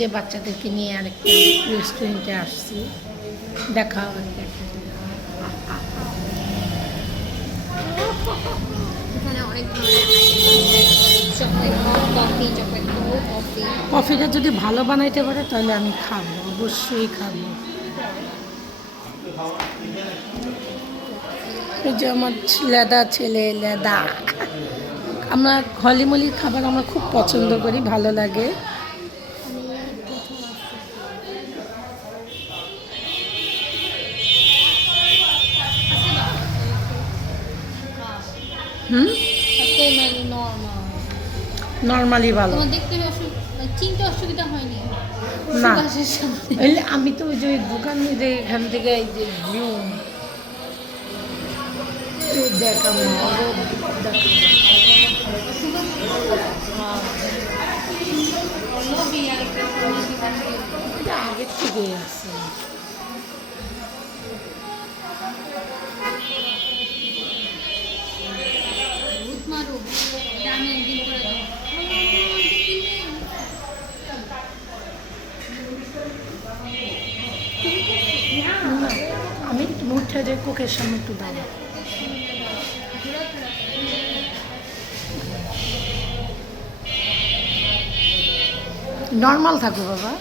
যে বাচ্চাদেরকে নিয়ে আরেকটা রেস্টুরেন্টে আসছি, দেখা হবে। এখানে অনেক ধরনের চকলেট কফি, চকলেট কফি। কফিটা যদি ভালো বানাইতে পারে তাহলে আমি খাবো, অবশ্যই খাবো। এই যে আমার লেদা ছেলে লেদা, আমরা হলিমলির খাবার আমরা খুব পছন্দ করি, ভালো লাগে। হুম, নর্মালি ভালো। দেখতে চিনতে অসুবিধা হয়নি না, সুবাসের সাথে। আমি তো ওই যে দোকান যে এখান থেকে এই যে ভিউ দেখাবো, এটা আগের থেকেই আছে। আমি মুঠে যে কোকের সামনে একটু দাম নর্মাল থাকো বাবা।